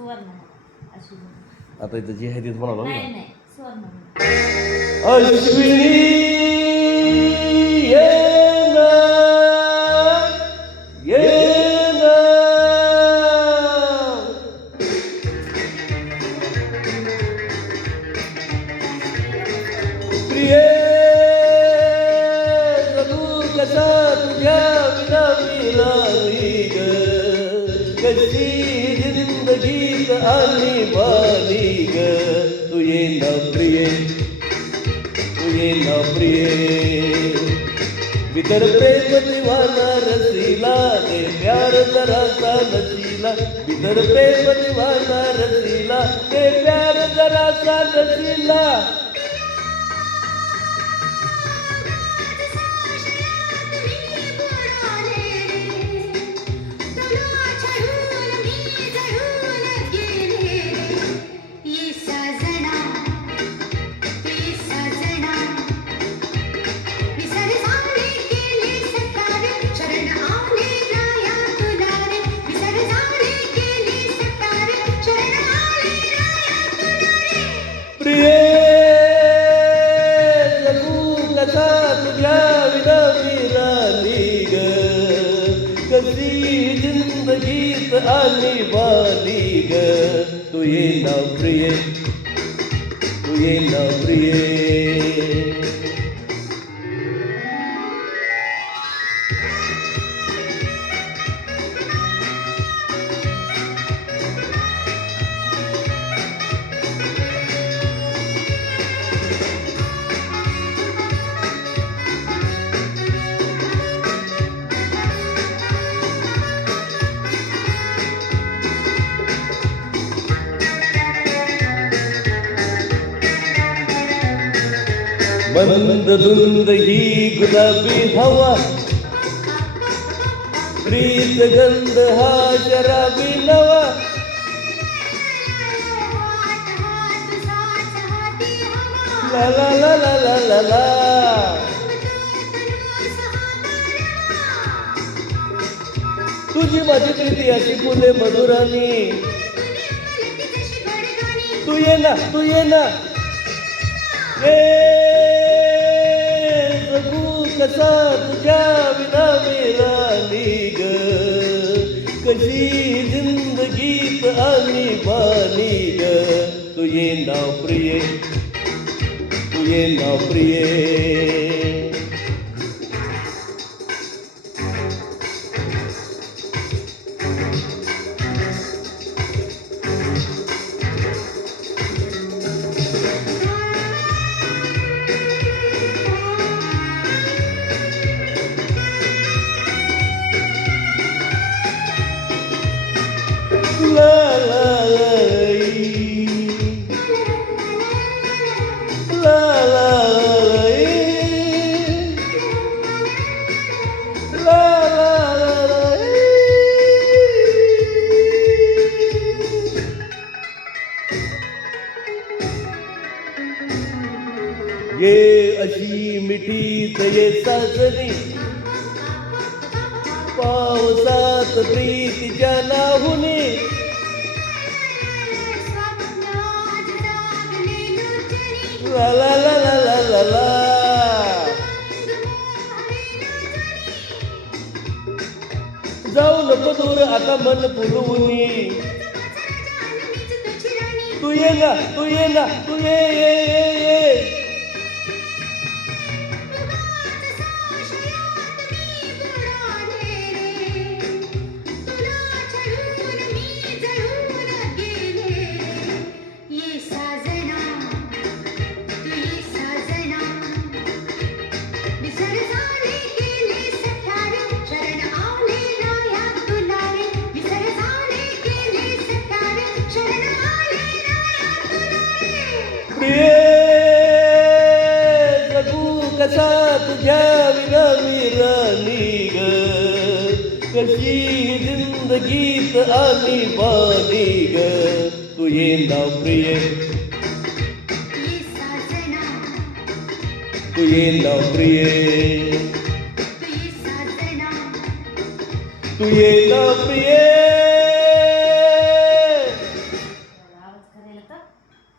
सुवर्ण अशी आता इथं जे आहे तेच म्हणालो नाही ना. नाही सुवर्ण अश्विनी ये ना, ये ना. प्रिये जगू कसा तुझ्या विना मिळाली ग, कशी जिंदगीत आली बाली ग. तू ये ना प्रिये, तू ये ना प्रिये. भीतर प्रेम दीवाना रसीला, दे प्यार जरा सा नशीला. भीतर प्रेम दीवाना रसीला, दे प्यार जरा सा नशीला. प्रिये जगू कसा तुझ्या विना मिळाली ग, कशी जिंदगीत आली बाली ग. तू ये ना प्रिये, तू ये ना प्रिये. मंद धुंद ही गुलाबी हवा, प्रीत गंध हा शराबी नवा. ला ला ला ला ला ला ला. तुझी माझी प्रीती अशी फुले मधुरानी. तू ये ना, तू ये ना. ये जगू कसा तुझ्या विना मिळाली ग, कशी जिंदगीत आली बाली ग. तू ये ना प्रिये, तू ये ना प्रिये. La la la la la la la la. ये अशी मिठी ये साजरी, पावसात प्रीतीच्या नाहुनी. ला ला ला ला ला ला ला. जाऊ नको दूर आता मन फुलवूनी. तू ये ना, तू ये ना, तू ये ये ये ये. प्रिये जगू कसा तुझ्या विना मिळाली ग, कशी जिंदगीत आली बाली ग. तू ये ना प्रिये, तू ये ना प्रिये. तू ये ना प्रिये.